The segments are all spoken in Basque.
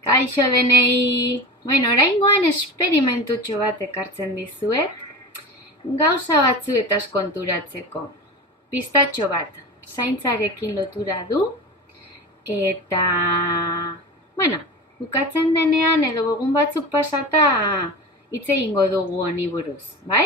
Kaixo denei, oraingoan esperimentutxo bat ekartzen dizuet, gauza batzuetaz konturatzeko. Pistatxo bat, zaintzarekin lotura du, eta, bukatzen denean edo egun batzuk pasata hitz egingo dugu honi buruz, bai?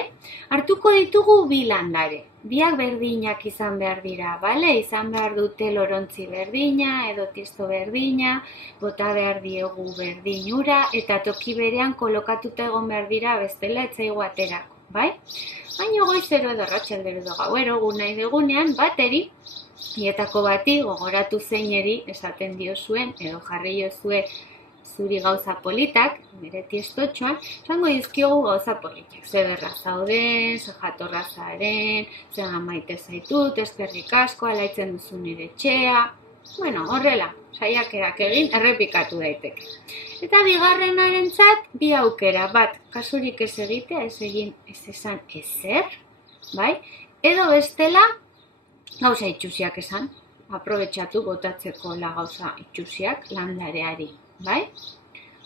Hartuko ditugu bi landare, biak berdinak izan behar dira, bale? Izan behar dute lorontzi berdina edo tiesto berdina, bota behar diegu berdin ura eta toki berean kolokatuta egon behar dira bestela ez zaigu aterako, bai? Baina goizero edo arratsaldero edo gauero egun nahi dugunean bateri, hietako bati gogoratu zeineri esaten diozuen edo jarri diozue zuri gauza politak, bere tiestotxoan, esango dizkiogu gauza politak. Ze ederra zauden, ze jatorra zaren, ze maite zaitut, eskerrik asko, alaitzen duzu nire etxea. Horrela, saiakerak egin errepikatu daiteke. Eta bigarrenarentzat bi aukera, bat, kasurik ez egitea, ez egin, ez esan ezer, bai? Edo bestela, gauza itxusiak esan, aprobetxatu botatzeko la gauza itxusiak landareari, bai?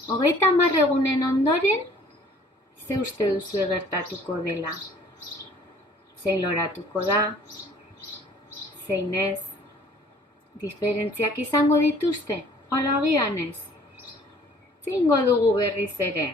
30 egunen ondoren, ze uste duzu gertatuko dela? Zein loratuko da? Zein ez? Diferentziak izango dituzte? Ala agian ez? Zeingo dugu berriz ere?